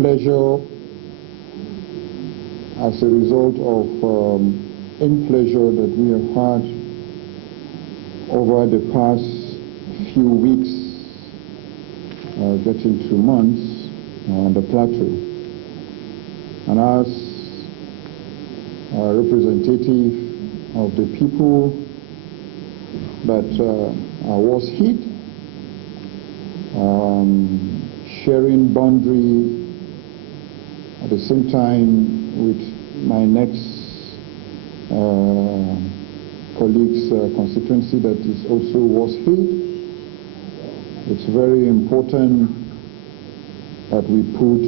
displeasure as a result of displeasure that we have had over the past few weeks, getting 2 months on the Plateau. And as a representative of the people that was hit, sharing boundary at the same time with my next colleague's constituency that is also was hit, it's very important that we put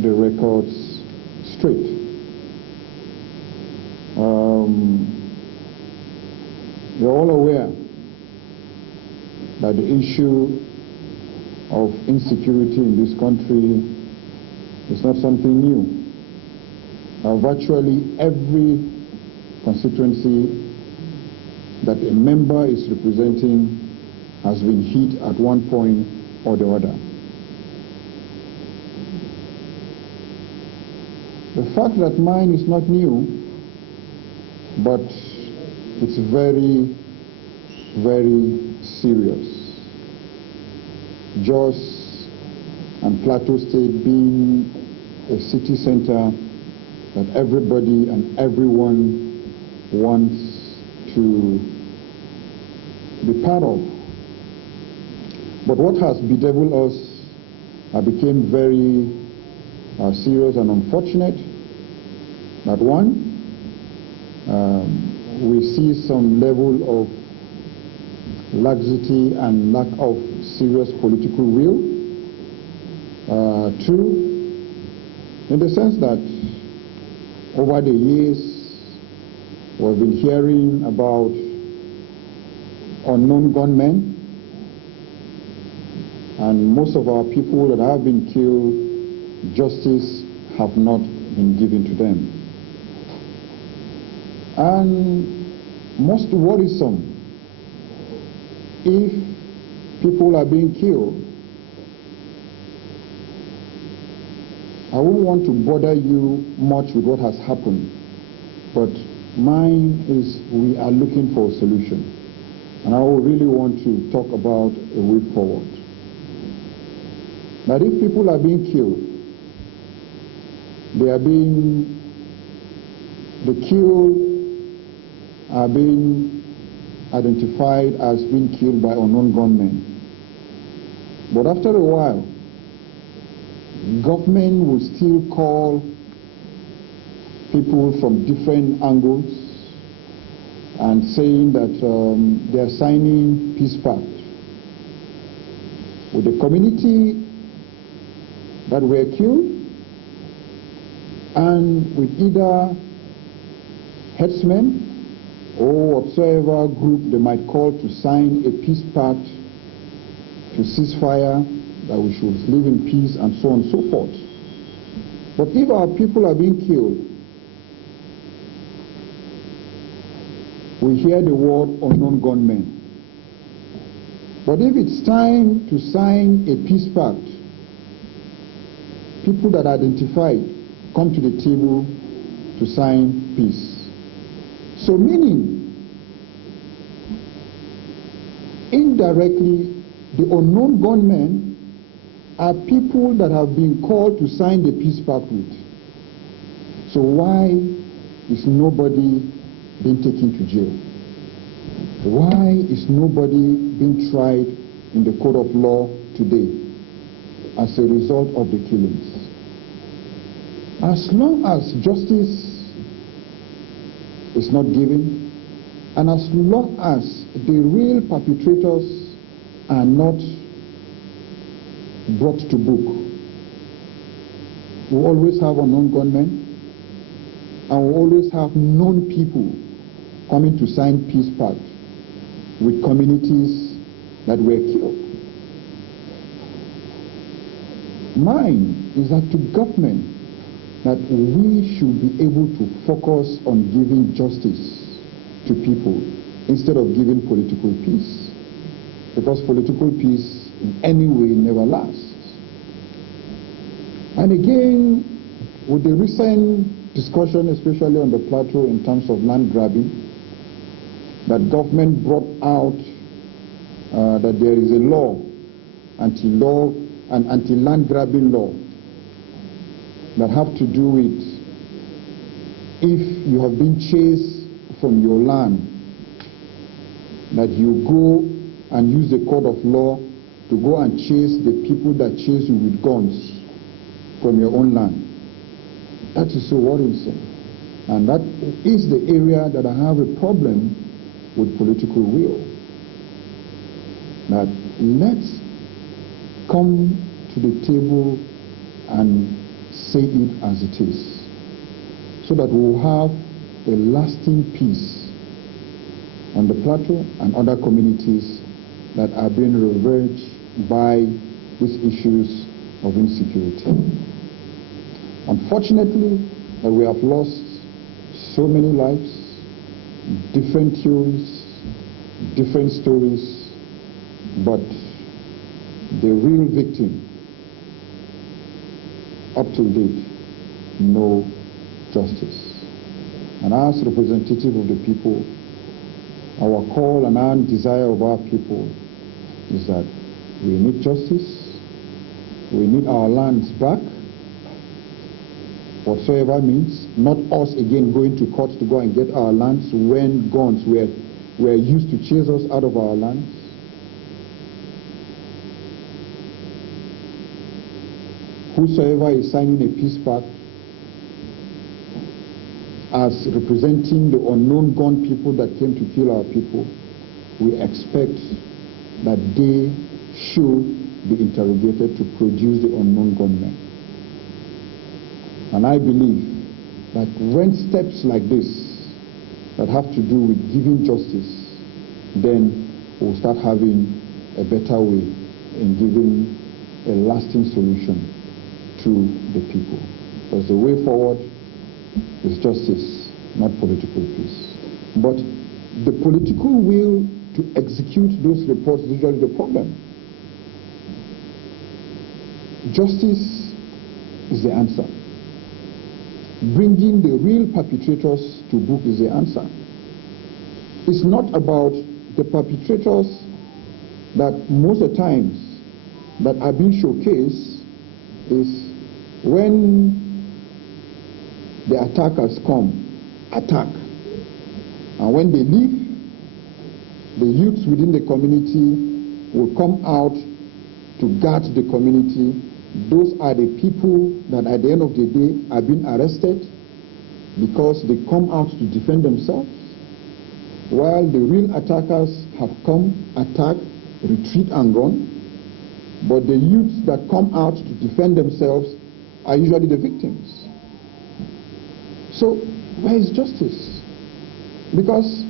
the records straight. You're all aware that the issue of insecurity in this country is not something new. Virtually every constituency that a member is representing has been hit at one point or the other. The fact that mine is not new, but it's very, very serious. Jos and Plateau State being a city center that everybody and everyone wants to be part of. But what has bedeviled us became very serious and unfortunate. That one, we see some level of laxity and lack of serious political will. Two, in the sense that over the years we've been hearing about unknown gunmen, and most of our people that have been killed, justice have not been given to them. And most worrisome, if people are being killed, I won't want to bother you much with what has happened, but mine is we are looking for a solution. And I really want to talk about a way forward. That if people are being killed, the killed are being identified as being killed by unknown gunmen. But after a while, government will still call people from different angles and saying that they are signing peace pact with the community that were killed and with either headsmen or whatsoever group they might call to sign a peace pact to cease fire, that we should live in peace and so on and so forth. But if our people are being killed, we hear the word unknown gunmen. But if it's time to sign a peace pact, people that are identified come to the table to sign peace. So meaning, indirectly, the unknown gunmen are people that have been called to sign the peace pact with. So why is nobody being taken to jail? Why is nobody being tried in the court of law today as a result of the killings? As long as justice is not given, and as long as the real perpetrators are not brought to book, we always have unknown gunmen, and we always have known people coming to sign peace pact with communities that were killed. Mine is that to government that we should be able to focus on giving justice to people instead of giving political peace, because political peace in any way never lasts. And again, with the recent discussion, especially on the Plateau in terms of land grabbing, that government brought out that there is a law, anti-land grabbing law, that have to do with if you have been chased from your land, that you go and use the code of law to go and chase the people that chase you with guns from your own land. That is so worrisome. And that is the area that I have a problem with political will. That let's come to the table and say it as it is, so that we will have a lasting peace on the Plateau and other communities that are being ravaged by these issues of insecurity. Unfortunately, we have lost so many lives, different theories, different stories, but the real victim, up to date, no justice. And as representative of the people, our call and our desire of our people is that we need justice, we need our lands back, whatsoever means, not us again going to court to go and get our lands when guns were used to chase us out of our lands. Whosoever is signing a peace pact as representing the unknown gun people that came to kill our people, we expect that they should be interrogated to produce the unknown gunmen. And I believe that when steps like this that have to do with giving justice, then we'll start having a better way in giving a lasting solution to the people. Because the way forward is justice, not political peace. But the political will to execute those reports is usually the problem. Justice is the answer. Bringing the real perpetrators to book is the answer. It's not about the perpetrators that most of the times that are being showcased is when the attackers come, attack. And when they leave, the youths within the community will come out to guard the community. Those are the people that at the end of the day are being arrested because they come out to defend themselves, while the real attackers have come, attack, retreat and gone. But the youths that come out to defend themselves are usually the victims. So where is justice? Because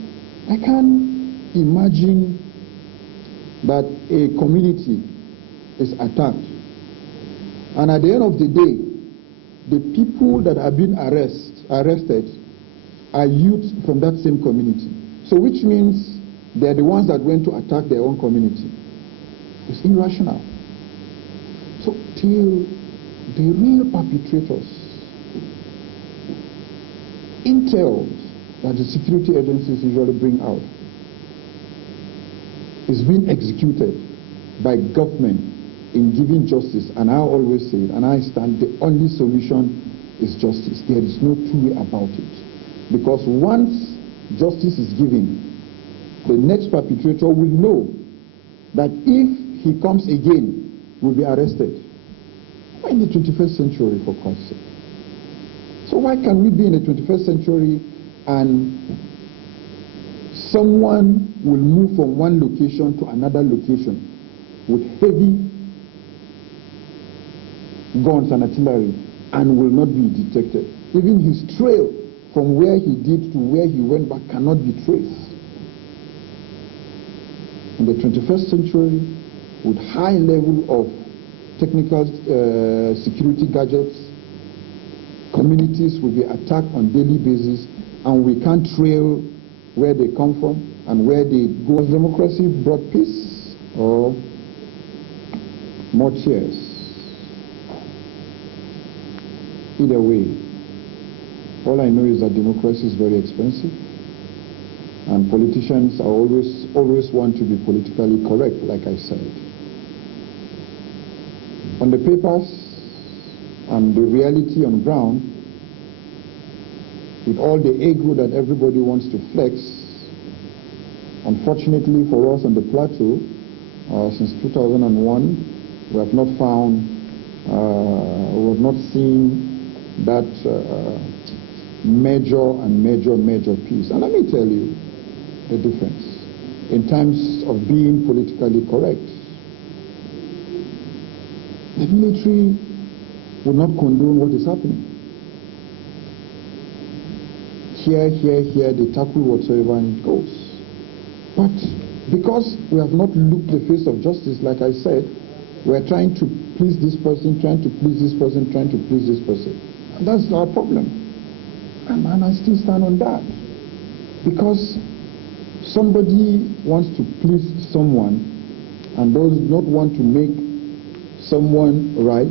I can't imagine that a community is attacked, and at the end of the day, the people that are being arrested are youths from that same community. So which means they're the ones that went to attack their own community. It's irrational. So till the real perpetrators, intel that the security agencies usually bring out, is being executed by government in giving justice. And I always say it, and I stand, the only solution is justice. There is no two way about it. Because once justice is given, the next perpetrator will know that if he comes again, will be arrested. We're in the 21st century, for Christ's sake. So why can we be in the 21st century and someone will move from one location to another location with heavy guns and artillery and will not be detected? Even his trail from where he did to where he went back cannot be traced. In the 21st century, with high level of technical security gadgets, communities will be attacked on a daily basis, and we can't trail where they come from and where they go. Has democracy brought peace or more tears? Either way, all I know is that democracy is very expensive, and politicians are always want to be politically correct, like I said. On the papers and the reality on ground, with all the ego that everybody wants to flex, unfortunately for us on the Plateau, since 2001, we have not found, we have not seen that major peace. And let me tell you the difference in terms of being politically correct. The military would not condone what is happening. Here, they tackle whatsoever and it goes. But because we have not looked the face of justice, like I said, we are trying to please this person, trying to please this person, trying to please this person. And that's our problem. And I still stand on that. Because somebody wants to please someone and does not want to make someone right.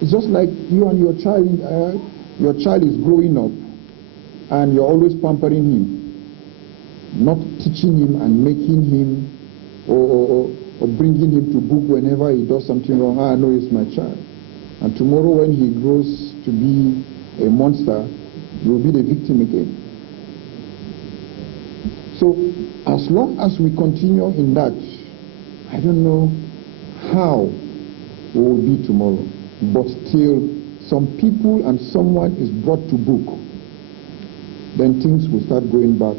It's just like you and your child is growing up and you're always pampering him, not teaching him and making him or bringing him to book whenever he does something wrong. I know it's my child. And tomorrow when he grows to be a monster, you'll be the victim again. So as long as we continue in that, I don't know how we will be tomorrow. But till some people and someone is brought to book, then things will start going back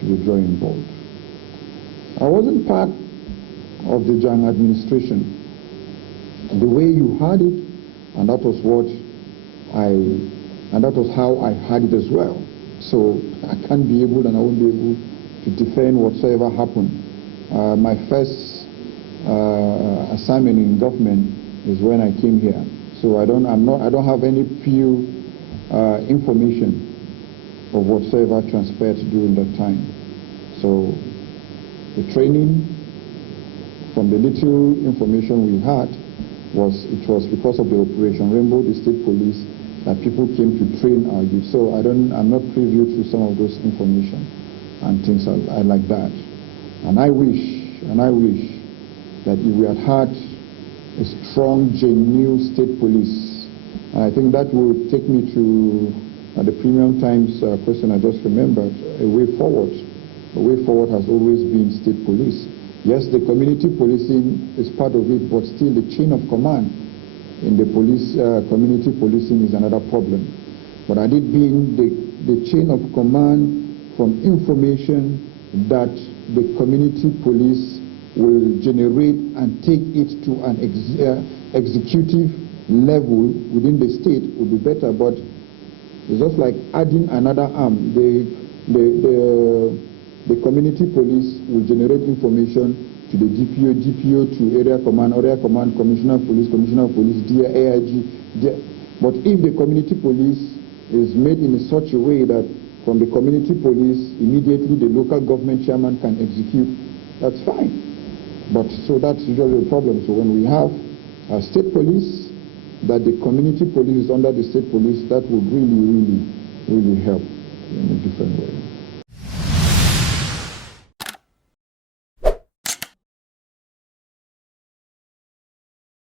to the drawing board. I wasn't part of the Dachung administration. The way you had it, and that was how I had it as well. So I can't be able and I won't be able to defend whatsoever happened. My first assignment in government is when I came here. So I don't have any pure information of whatsoever transpired during that time. So the training, from the little information we had, it was because of the Operation Rainbow, the state police, that people came to train our youth. So I'm not privy to some of those information and things like that. And I wish that if we had had a strong, genuine state police, and I think that will take me to the Premium Times question I just remembered, a way forward. The way forward has always been state police. Yes, the community policing is part of it, but still the chain of command in the police, community policing is another problem. But had it been the chain of command from information that the community police will generate and take it to an executive level within the state would be better. But it's just like adding another arm. The community police will generate information to the DPO to area command, commissioner of police, DIA, AIG. But if the community police is made in such a way that from the community police, immediately the local government chairman can execute, that's fine. But so that's usually the problem. So when we have a state police, that the community police is under the state police, that would really help in a different way.